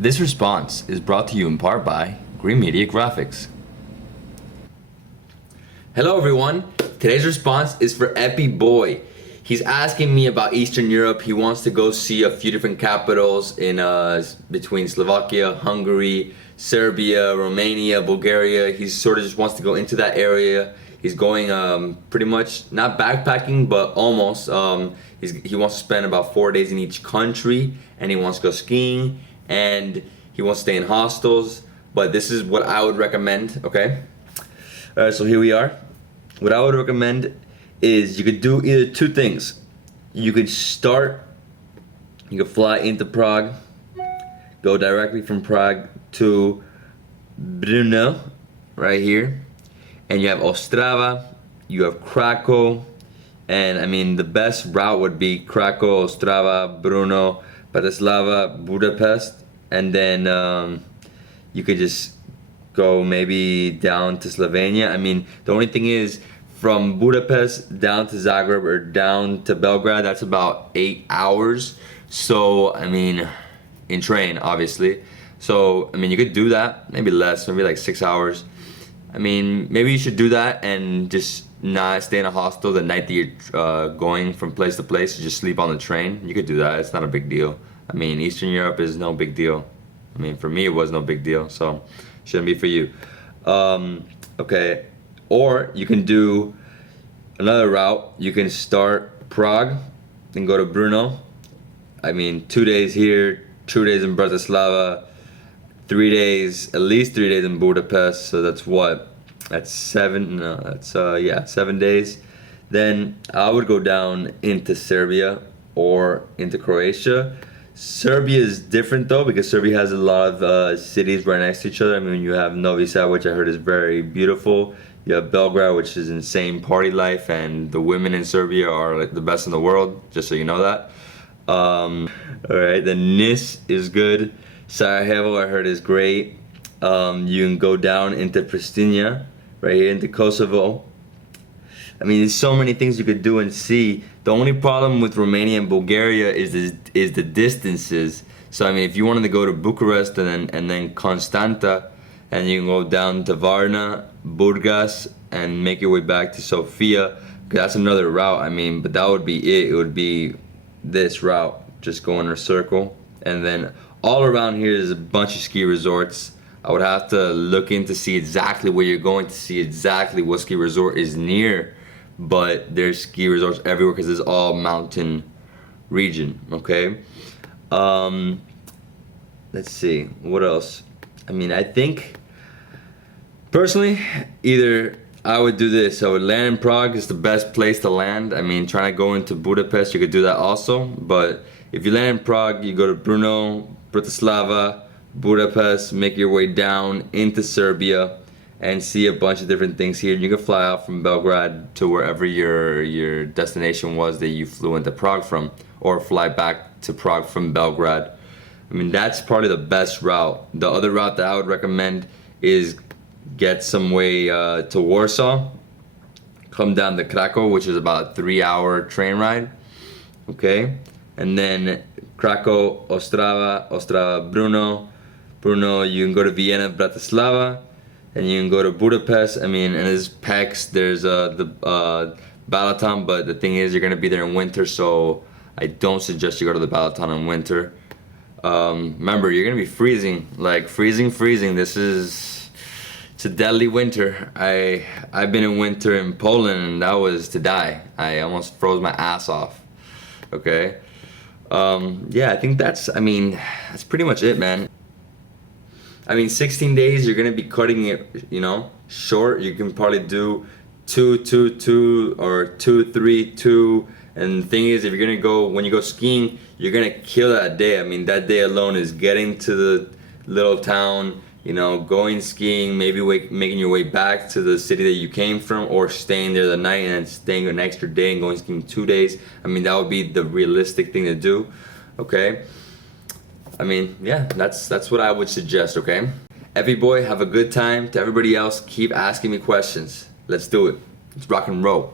This response is brought to you in part by Green Media Graphics. Hello everyone, today's response is for Epi Boy. He's asking me about Eastern Europe. He wants to go see a few different capitals in between Slovakia, Hungary, Serbia, Romania, Bulgaria. He sort of just wants to go into that area. He's going pretty much not backpacking, but almost. He wants to spend about 4 days in each country, and he wants to go skiing, and he wants to stay in hostels. But this is what I would recommend, okay? Alright, so here we are. What I would recommend is you could do either two things. You could fly into Prague, go directly from Prague to Brno, right here. And you have Ostrava, you have Krakow, and I mean the best route would be Krakow, Ostrava, Brno, Bratislava, Budapest, and then you could just go maybe down to Slovenia. I mean, the only thing is from Budapest down to Zagreb or down to Belgrade, that's about 8 hours. So, I mean, in train, obviously. So, I mean, you could do that, maybe less, maybe like 6 hours. I mean, maybe you should do that and just not stay in a hostel the night that you're going from place to place. Just sleep on the train. You could do that. It's not a big deal. I mean, Eastern Europe is no big deal. I mean, for me, it was no big deal. So, shouldn't be for you. Okay. Or you can do another route. You can start Prague and go to Brno. I mean, 2 days here, 2 days in Bratislava, 3 days, at least 3 days in Budapest. So that's what? That's 7 days. Then I would go down into Serbia or into Croatia. Serbia is different though, because Serbia has a lot of cities right next to each other. I mean, you have Novi Sad, which I heard is very beautiful. You have Belgrade, which is insane party life, and the women in Serbia are like the best in the world, just so you know that. Alright, then Nis is good. Sarajevo, I heard, is great. You can go down into Pristina, right here into Kosovo. I mean, there's so many things you could do and see. The only problem with Romania and Bulgaria is the distances. So I mean, if you wanted to go to Bucharest and then Constanta, and you can go down to Varna, Burgas, and make your way back to Sofia, that's another route. I mean, but that would be it. It would be this route, just go in a circle, and then all around here is a bunch of ski resorts. I would have to look in to see exactly where you're going, to see exactly what ski resort is near, but there's ski resorts everywhere because it's all mountain region, okay? Let's see, what else? I mean, I think, personally, either I would do this. I would land in Prague. It's the best place to land. I mean, trying to go into Budapest, you could do that also, but if you land in Prague, you go to Brno, Bratislava, Budapest, make your way down into Serbia and see a bunch of different things here. You can fly out from Belgrade to wherever your destination was that you flew into Prague from, or fly back to Prague from Belgrade. I mean, that's probably the best route. The other route that I would recommend is get some way to Warsaw, come down to Krakow, which is about a 3-hour train ride, okay? And then Krakow, Ostrava, Brno, you can go to Vienna, Bratislava, and you can go to Budapest. I mean, and there's PEX, there's the Balaton, but the thing is, you're gonna be there in winter, so I don't suggest you go to the Balaton in winter. Remember, you're gonna be freezing, like freezing. It's a deadly winter. I've been in winter in Poland, and that was to die. I almost froze my ass off. Okay. Yeah, I think that's pretty much it, man. I mean, 16 days, you're gonna be cutting it, short. You can probably do 2, or 2, 3, 2. And the thing is, if you're gonna go, when you go skiing, you're gonna kill that day. I mean, that day alone is getting to the little town, going skiing, maybe making your way back to the city that you came from, or staying there the night and then staying an extra day and going skiing 2 days. I mean, that would be the realistic thing to do, okay? I mean, yeah, that's what I would suggest, okay? Every boy, have a good time. To everybody else, keep asking me questions. Let's do it. Let's rock and roll.